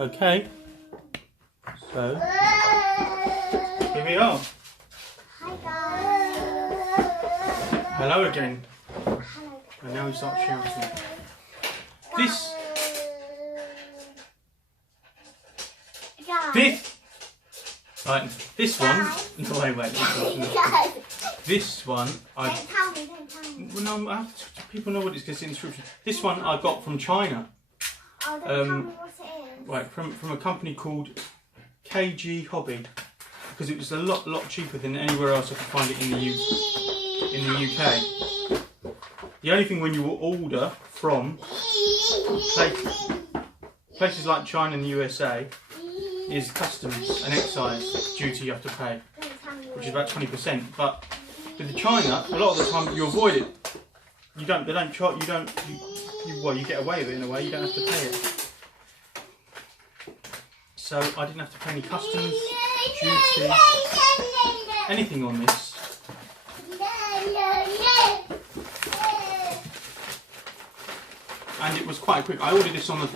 Okay, so here we are. Hi guys. Hello again. Hello. And now we start shouting. This right, this one. No, wait. This one, Don't tell me. well, no, I have to, people know what it's because it's in the description. This one I got from China. Oh, don't tell me what it is. Right, from a company called KG Hobby, because it was a lot cheaper than anywhere else I could find it in the UK. The only thing when you order from places like China and the USA is customs and excise duty you have to pay, which is about 20%. But with the China, a lot of the time you avoid it. You don't. They don't charge. Well, you get away with it in a way. You don't have to pay it. So I didn't have to pay any customs, duty, anything on this. And it was quite quick. I ordered this on the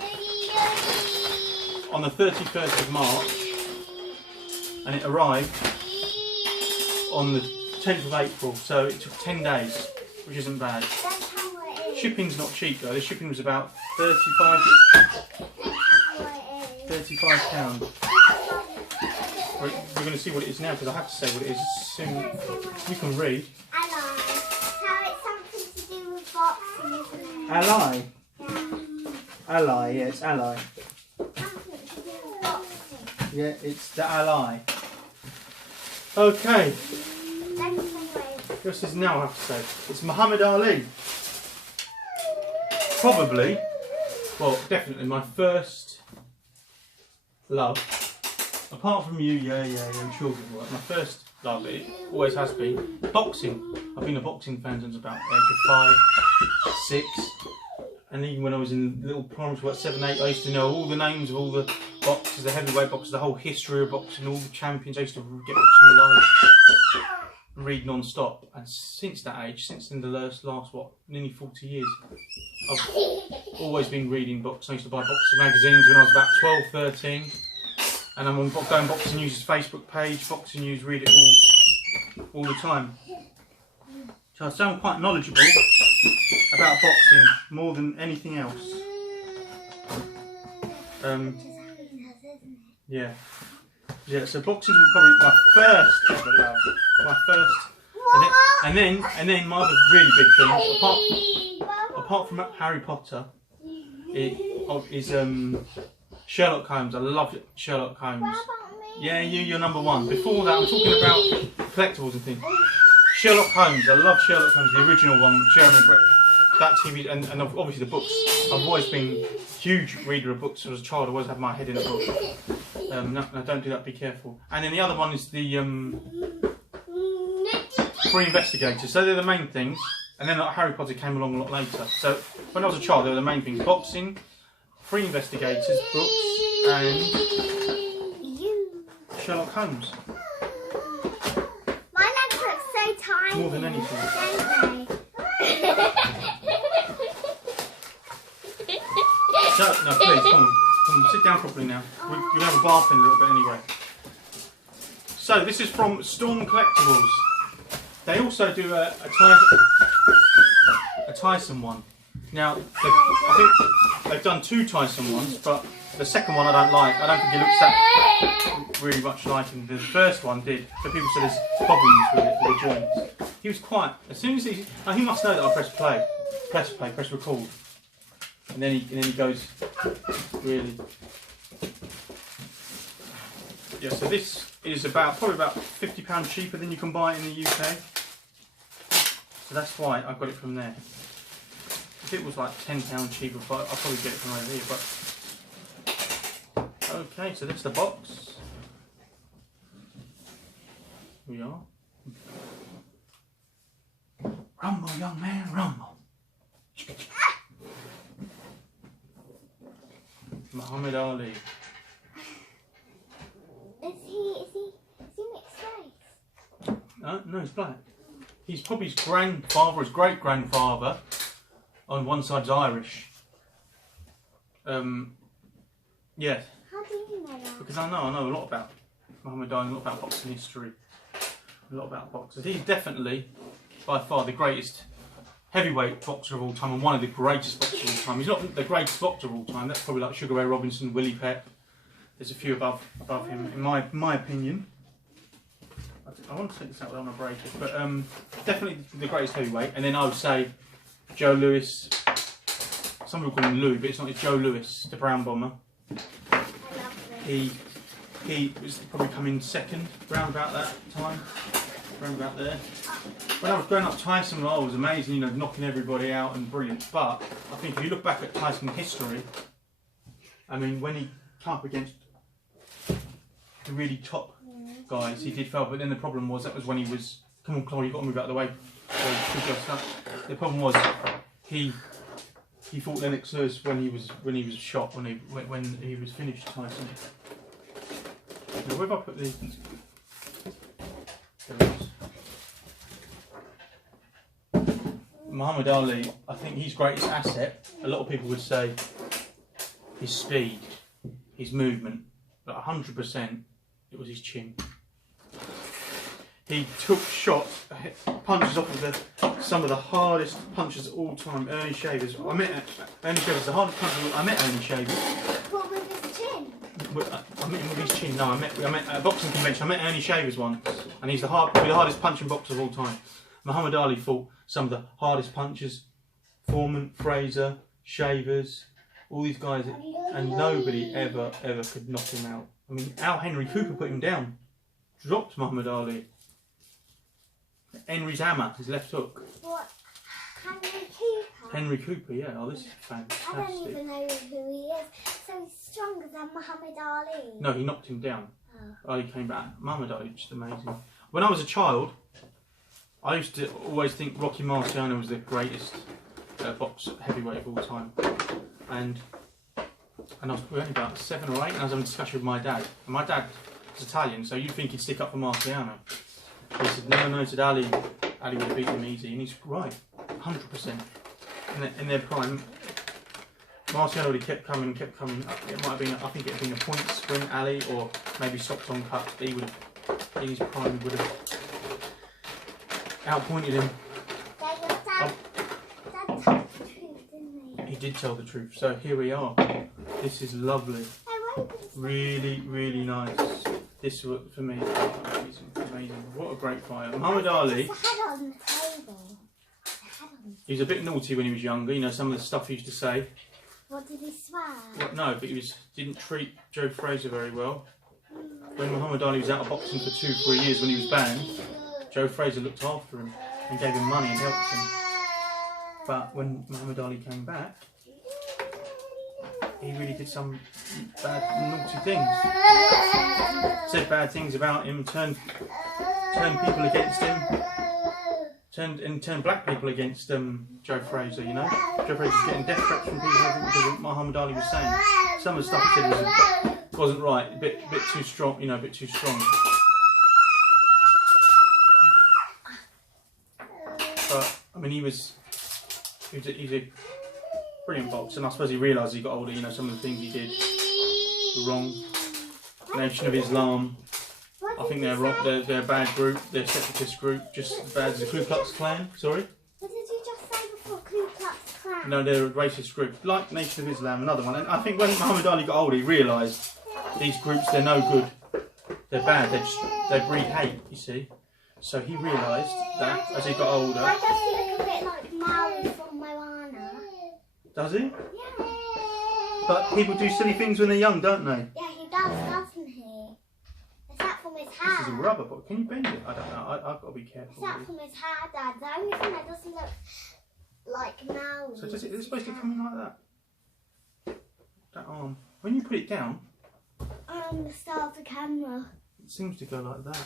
31st of March, and it arrived on the 10th of April. So it took 10 days, which isn't bad. Shipping's not cheap though. The shipping was about £35. We're going to see what it is now because I have to say what it is soon. You can read. Ally. So it's something to do with boxing, isn't it? Ally. Yeah. Ally, yeah, it's Ally. Something to do with boxing. Yeah, it's the Ally. Okay. This is now I have to say. It's Muhammad Ali. Probably, well, definitely my first love. Apart from you, yeah, I'm sure it was. My first love, it always has been, boxing. I've been a boxing fan since about the age of 5, 6. And even when I was in little primary school at 7, 8, I used to know all the names of all the boxers, the heavyweight boxers, the whole history of boxing, all the champions. I used to get boxing live, read non-stop. And since that age, since in the last what, nearly 40 years, I've always been reading books. I used to buy boxing magazines when I was about 12, 13. And I'm on Going Boxing News' Facebook page, Boxing News, read it all the time. So I sound quite knowledgeable about boxing, more than anything else. Yeah. Yeah, so boxing was probably my first ever love. My first. And then my other really big thing, apart from Harry Potter, is Sherlock Holmes. I love Sherlock Holmes. What about me? Yeah, you're number one. Before that, I'm talking about collectibles and things. Sherlock Holmes. I love Sherlock Holmes, the original one, Jeremy Brett. That TV and obviously the books. I've always been a huge reader of books. As a child, I always had my head in a book. No, don't do that. Be careful. And then the other one is the Three Investigators. So they're the main things. And then Harry Potter came along a lot later. So when I was a child, they were the main things: boxing, Three Investigators, books, and Sherlock Holmes. My legs look so tiny. More than anything. So, no, please, come on, sit down properly now. We're going to have a bath in a little bit anyway. So, this is from Storm Collectibles. They also do a Tyson one. Now, I think they've done 2 Tyson ones, but the second one I don't like. I don't think it looks that really much like him. The first one did, but people said there's problems with it, with the joints. He was quite, as soon as he must know that I press record. And then he goes really. Yeah, so this is probably about £50 cheaper than you can buy it in the UK. So that's why I got it from there. If it was like £10 cheaper, I'll probably get it from over here. But okay, so that's the box. Here we are. Rumble, young man, rumble. Muhammad Ali. Is he mixed race? No, he's black. He's probably his grandfather, his great grandfather. On one side's Irish. Yeah. How do you know that? Because I know a lot about Muhammad Ali, a lot about boxing history, a lot about boxers. He's definitely, by far, the greatest heavyweight boxer of all time and one of the greatest boxers of all time. He's not the greatest boxer of all time. That's probably like Sugar Ray Robinson, Willie Pep. There's a few above him, in my opinion. I want to take this out, but I don't want to break it. But definitely the greatest heavyweight. And then I would say Joe Louis. Some people call him Lou, but it's not. It's Joe Louis, the Brown Bomber. He was probably coming second, round about that time, round about there. When I was growing up, Tyson, I was amazing, you know, knocking everybody out and brilliant. But I think if you look back at Tyson's history, I mean, when he came up against the really top guys, he did fail. But then the problem was that was when he was, come on, Chloe, you've got to move out of the way. The problem was he fought Lennox Lewis when he was shot, when he was finished, Tyson. Now, where have I put these? There it is. Muhammad Ali, I think his greatest asset, a lot of people would say, his speed, his movement, but 100% it was his chin. He took shots, punches off of some of the hardest punches of all time. Ernie Shavers. I met Ernie Shavers, the hardest puncher. I met Ernie Shavers. What, with his chin? I met him with his chin. No, I met at a boxing convention. I met Ernie Shavers once, and he's probably the hardest punching boxer of all time. Muhammad Ali fought some of the hardest punchers. Foreman, Fraser, Shavers, all these guys, and nobody ever could knock him out. I mean, Al Henry Cooper put him down, dropped Muhammad Ali. Henry's hammer, his left hook. What? Henry Cooper? Henry Cooper, yeah. Oh, this is fantastic. I don't even know who he is. So he's stronger than Muhammad Ali? No, he knocked him down. Oh. Ali came back. Muhammad Ali, just amazing. When I was a child, I used to always think Rocky Marciano was the greatest heavyweight of all time. And I was only about 7 or 8, and I was having a discussion with my dad. And my dad was Italian, so you'd think he'd stick up for Marciano. He said, no, he said Ali would have beaten him easy, and he's right, 100%. In their prime, Marciano would have kept coming. It might have been, I think it had been a point sprint, Ali, or maybe stopped on cuts, but he would have, in his prime, would have outpointed him. Dad told the truth, didn't he? He did tell the truth, so here we are. This is lovely. Really, really nice. This, for me, is amazing. What a great fighter. Muhammad Ali, There's a head on the table. he was a bit naughty when he was younger, you know, some of the stuff he used to say. What, did he swear? Well, no, but he didn't treat Joe Fraser very well. When Muhammad Ali was out of boxing for 2-3 years when he was banned, Joe Fraser looked after him and gave him money and helped him. But when Muhammad Ali came back, he really did some bad, naughty things. Said bad things about him, turned people against him, turned black people against Joe Fraser, you know. Joe Fraser's getting death threats from people because of what Muhammad Ali was saying. Some of the stuff he said wasn't right, a bit too strong, you know, a bit too strong. But, I mean, he's a brilliant boxer, and I suppose he realised as he got older, you know, some of the things he did were wrong. Nation of Islam, I think they're wrong. They're a bad group. They're a separatist group, just as bad as the Ku Klux Klan. Sorry. What did you just say before, Ku Klux Klan? No, they're a racist group, like Nation of Islam, another one. And I think when Muhammad Ali got older, he realised these groups, they're no good. They're bad. They breed hate. You see. So he realised that as he got older. Why does he look a bit like Maui from Moana? Does he? Yeah. But people do silly things when they're young, don't they? Yeah, he does, doesn't he? Is that from his hair? This is a rubber, but can you bend it? I don't know. I've got to be careful. Is that from his hair, Dad? The only thing that doesn't look like Maui. So is it supposed to come in like that? That arm. When you put it down, Start the camera. it seems to go like that.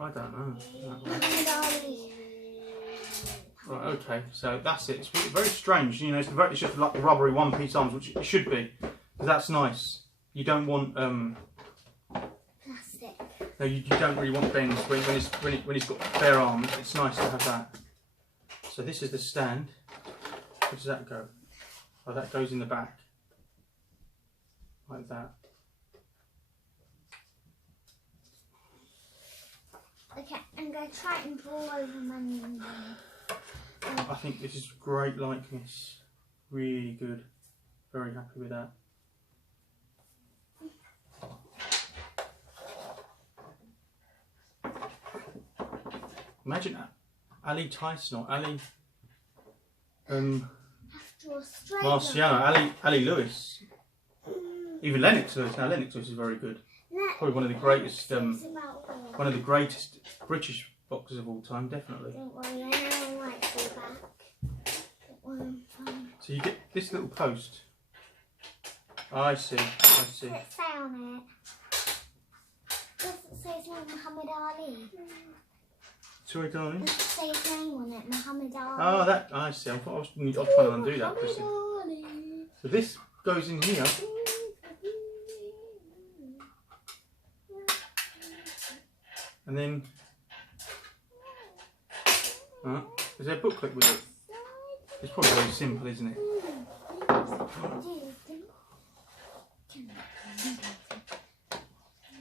I don't know. Right, okay, so that's it. It's very strange, you know, it's just like the rubbery one-piece arms, which it should be, because that's nice. You don't want, plastic. no, you don't really want bends when he's got bare arms. It's nice to have that. So this is the stand. Where does that go? Oh, that goes in the back. like that. Okay, I'm going to try and draw over my name. I think this is great likeness. Really good. Very happy with that. Imagine Ali Tyson or Ali Marciano, Ali Lewis, even Lennox Lewis. Now Lennox Lewis is very good. Probably one of the greatest, British boxers of all time, definitely. Don't worry, I know I might go back. So you get this little post. I see. What's it say on it? Does it say his name Muhammad Ali? Sorry, darling. Does it say his name on it, Muhammad Ali? Oh, that I see. I was trying to undo that. So this goes in here. And then, is there a booklet with it? It's probably very simple, isn't it?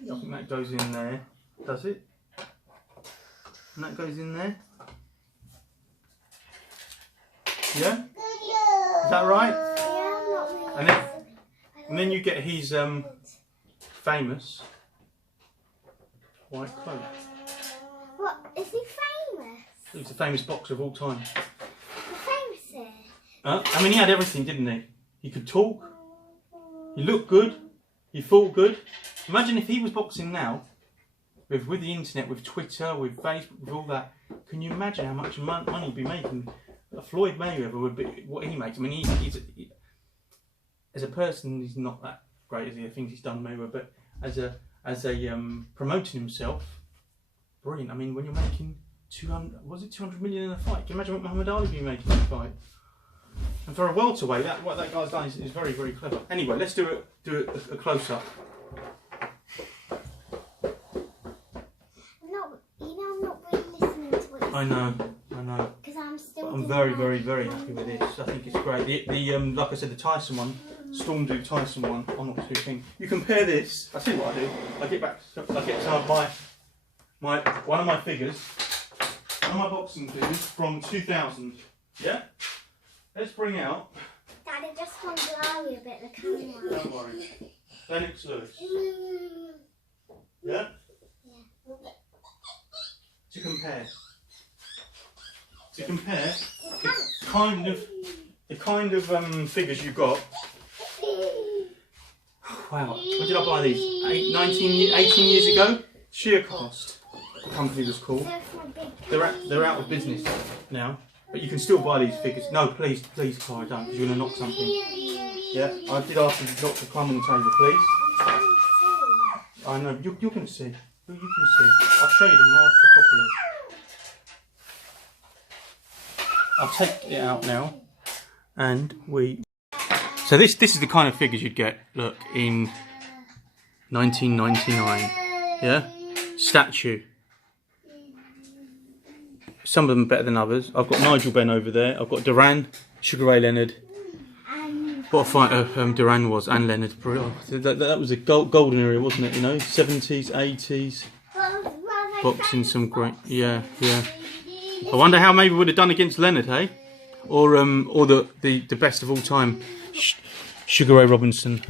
I think that goes in there. Does it? And that goes in there. Yeah? Is that right? Yeah, and then you get his famous white cloak. What? Is he famous? He's a famous boxer of all time. He's famous here? I mean, he had everything, didn't he? He could talk. He looked good. He fought good. Imagine if he was boxing now, with the internet, with Twitter, with Facebook, with all that. Can you imagine how much money he'd be making? Floyd Mayweather would be what he makes. I mean, he's as a person, he's not that great as the things he's done, Mayweather. But as a promoting himself, brilliant. I mean, when you're making 200 million in a fight, can you imagine what Muhammad Ali would be making in a fight? And for a welterweight, what that guy's done is very, very clever. Anyway, let's do a close up. I'm not really listening to what you're I know. because I'm still. But I'm very, very, very happy with this. I think it's great. The like I said, the Tyson one, Storm Tyson one. I'm not too keen. You compare this. I see what I do. I get some of one of my figures, one of my boxing figures from 2000. Yeah. Let's bring out. Daddy, just want to blow you a bit the camera. Don't worry. Lennox Lewis. Yeah. To compare the kind of figures you got. Wow, when did I buy these? 18 years ago? Sheer Cost, the company was called. They're out of business now, but you can still buy these figures. No, please, Clara, don't, because you're going to knock something. Yeah, I did ask you not to climb on the table, please. I know, you're going to see. You can see. I'll show you them after properly. I'll take it out now, and So this is the kind of figures you'd get. Look, in 1999, yeah, statue. Some of them better than others. I've got Nigel Benn over there. I've got Duran, Sugar Ray Leonard. What a fighter Duran was, and Leonard. That was a golden era, wasn't it? You know, 70s, 80s. Boxing some great, yeah. I wonder how maybe would have done against Leonard, hey? Or the best of all time, Sugar Ray Robinson.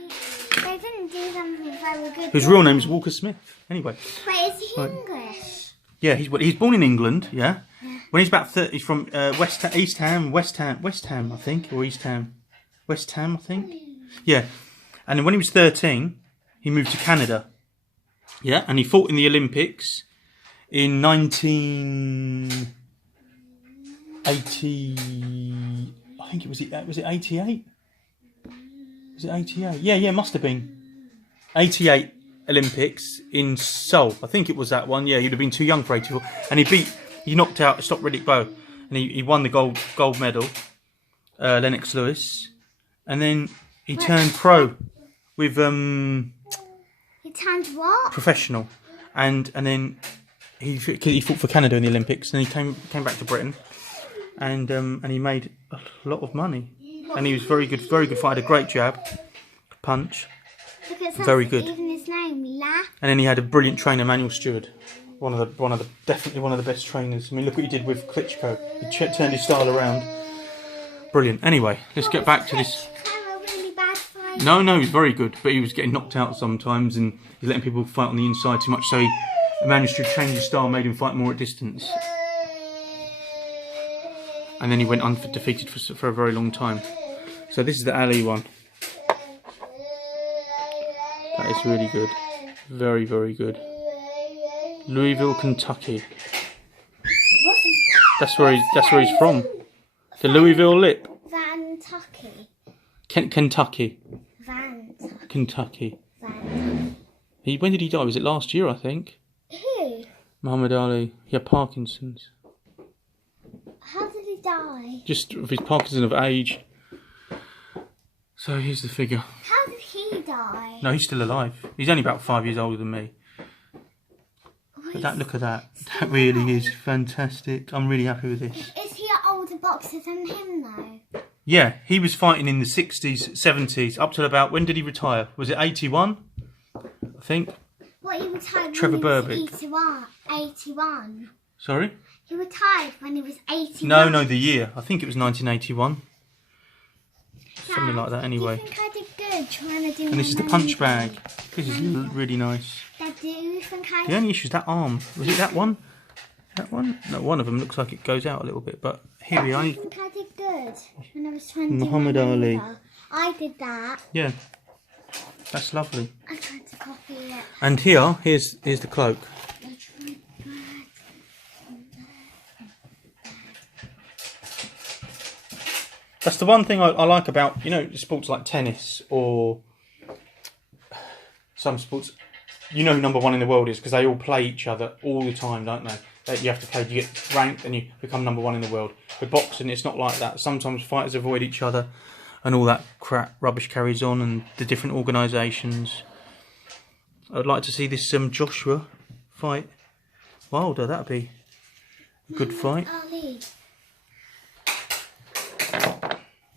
They didn't do something very good. Whose real name is Walker Smith. Anyway. Wait, is he English? Yeah, he's born in England. Yeah. When he's about 30, he's from West Ham, I think, or East Ham, West Ham, I think. Yeah. And then when he was 13, he moved to Canada. Yeah, and he fought in the Olympics in 1980. I think was it 88? Was it 88? Yeah, must have been 88 Olympics in Seoul. I think it was that one. Yeah, he'd have been too young for 84, and he knocked out Stop Riddick Bowe, and he won the gold medal. Lennox Lewis, and then he turned pro with He turned what? Professional, and then he fought for Canada in the Olympics, and he came back to Britain, and he made a lot of money. and he was very good fighter. A great jab, punch, Look, it says very good. even his name, La. And then he had a brilliant trainer, Manuel Stewart, definitely one of the best trainers. I mean, look what he did with Klitschko. He turned his style around. Brilliant. Anyway, let's get back to this. Clara really bad fight? No, he was very good, but he was getting knocked out sometimes, and he's letting people fight on the inside too much. So Manuel Stewart changed his style, made him fight more at distance. And then he went undefeated for a very long time. So this is the Ali one. That is really good. Very, very good. Louisville, Kentucky. That's where he's from. The Louisville Lip. Kentucky. Kentucky. Kentucky. Van. When did he die? Was it last year, I think? Who? Muhammad Ali. He had Parkinson's. How did he die? Just of his Parkinson of age. So here's the figure. How did he die? No, he's still alive. He's only about 5 years older than me. But look at that. That really is fantastic. I'm really happy with this. Is he an older boxer than him though? Yeah, he was fighting in the 60s, 70s, up till about, when did he retire? Was it 81? I think. What, he retired Trevor when he Berbick. was 81? Sorry? He retired when he was 81? No, the year. I think it was 1981. Something like that anyway. Do you think I did good trying to do? And this is the punch bag. This is really nice. Dad, do you think I The only issue is that arm. Was it that one? That one? No, one of them looks like it goes out a little bit, but here we are. I think I did good when I was trying to do Muhammad my Ali. number. I did that. Yeah. That's lovely. I tried to copy it. And here's the cloak. I tried that. That's the one thing I like about, sports like tennis or some sports. You know who number one in the world is because they all play each other all the time, don't they? You have to play, you get ranked and you become number one in the world. With boxing, it's not like that. Sometimes fighters avoid each other and all that crap, rubbish carries on, and the different organisations. I'd like to see this Joshua fight Wilder. That'd be a good fight. Ali.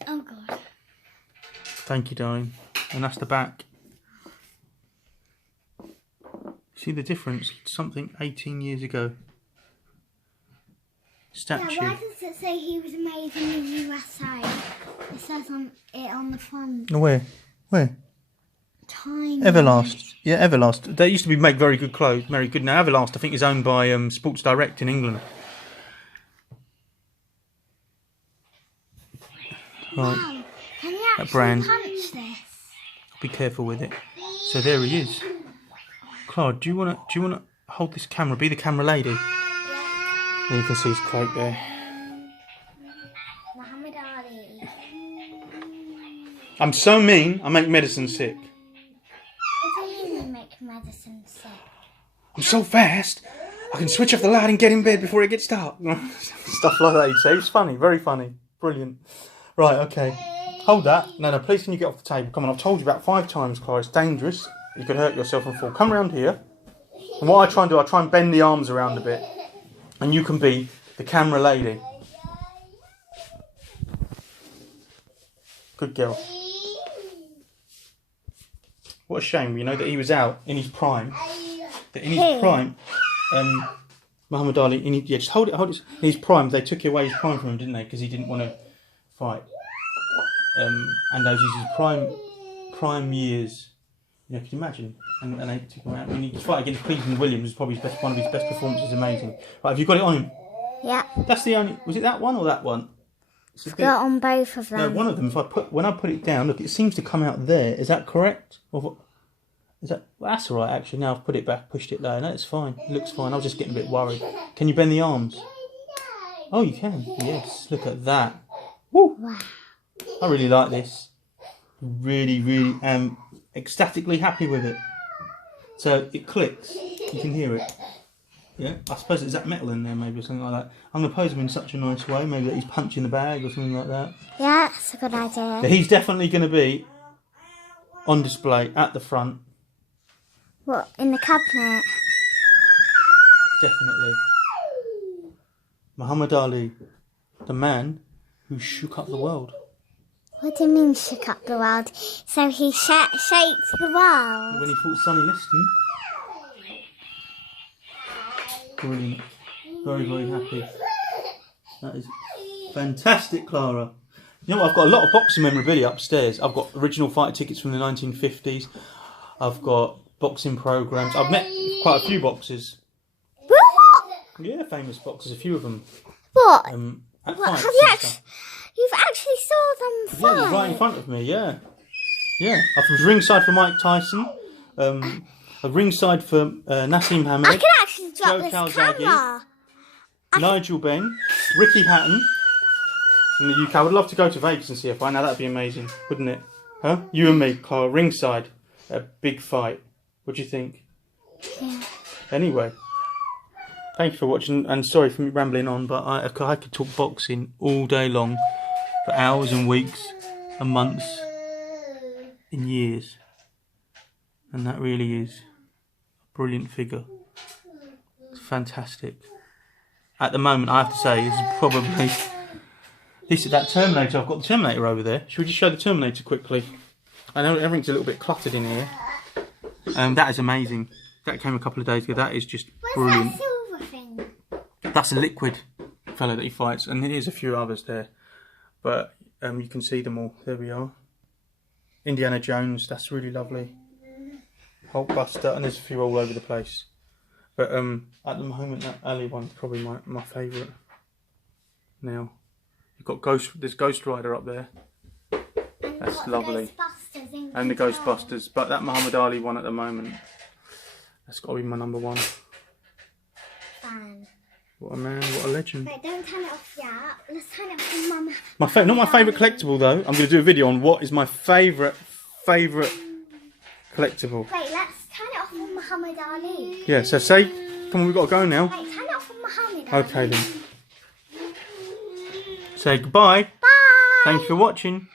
Oh God. Thank you, darling. And that's the back. See the difference? Something 18 years ago. Statue. Yeah, why does it say he was made in the USA? It says on the front. Where? Time. Everlast. Yeah, Everlast. They used to make very good clothes. Very good. Now Everlast, I think, is owned by Sports Direct in England. Right. Wow. Can you actually brand. punch this? Be careful with it. So there he is. Clara, do you wanna hold this camera? Be the camera lady. There you can see his cloak there. Muhammad Ali. I'm so mean. I make medicine sick. What do you mean make medicine sick? I'm so fast. I can switch off the light and get in bed before it gets dark. Stuff like that. He'd say it's funny, very funny, brilliant. Right, okay. Hold that. No, please can you get off the table? Come on, I've told you about 5 times, Clara. It's dangerous. You could hurt yourself and fall. Come around here. And what I try and do, I try and bend the arms around a bit. And you can be the camera lady. Good girl. What a shame, that he was out in his prime. That in his prime, Muhammad Ali, just hold it. In his prime, they took away his prime from him, didn't they? Because he didn't want to fight. And those are his prime years. Can you imagine? And they took him out. I mean, his fight against Cleveland Williams was probably one of his best performances. Amazing. Right, have you got it on him? Yeah. That's the only. Was it that one or that one? It's got on both of them. No, one of them. When I put it down, look, it seems to come out there. Is that correct? Or is that? Well, that's all right. Actually, now I've put it back, pushed it low. No, it's fine. It looks fine. I was just getting a bit worried. Can you bend the arms? Oh, you can. Yes. Look at that. Woo! Wow. I really like this. Really am ecstatically happy with it. So it clicks. You can hear it. Yeah, I suppose is that metal in there maybe or something like that. I'm going to pose him in such a nice way. Maybe that he's punching the bag or something like that. Yeah, that's a good idea. But he's definitely going to be on display at the front. What, in the cabinet? Definitely. Muhammad Ali, the man who shook up the world. What do you mean shook up the world? So he shakes the world. When he fought Sonny Liston. Brilliant. Very, very happy. That is fantastic, Clara. You know what? I've got a lot of boxing memorabilia upstairs. I've got original fight tickets from the 1950s. I've got boxing programs. I've met quite a few boxers. What? Yeah, famous boxers. A few of them. What? At What? fights Have you and actually? stuff. You've actually saw them Yeah, fight? they're right in front of me. Yeah, yeah. I was ringside for Mike Tyson. A ringside for Nassim I Hamed, can actually drop Joe this Calzaghe. camera. Nigel Benn, Ricky Hatton in the UK. I would love to go to Vegas and see a fight. Now that'd be amazing, wouldn't it? Huh? You and me, Clara, ringside, a big fight. What do you think? Yeah. Anyway, thank you for watching, and sorry for me rambling on, but I could talk boxing all day long, for hours and weeks and months and years. And that really is a brilliant figure. It's fantastic. At the moment, I have to say, this is probably... This is that Terminator. I've got the Terminator over there. Should we just show the Terminator quickly? I know everything's a little bit cluttered in here. That is amazing. That came a couple of days ago. That is just brilliant. What's that silver thing? That's a liquid fella that he fights. And there's a few others there. But you can see them all. There we are. Indiana Jones. That's really lovely. Hulkbuster. And there's a few all over the place. But at the moment, that Ali one's probably my favourite. Now, you've got there's Ghost Rider up there. That's lovely. And the Ghostbusters. But that Muhammad Ali one at the moment, that's got to be my number one. Fan. What a man, what a legend. Wait, don't turn it off yet. Let's turn it off for Mum. Not my favourite collectible though. I'm going to do a video on what is my favourite collectible. Wait, let's turn it off for Muhammad Ali. Yeah, so say, come on, we've got to go now. Wait, turn it off for Muhammad Ali. Okay then. Say goodbye. Bye. Thank you for watching.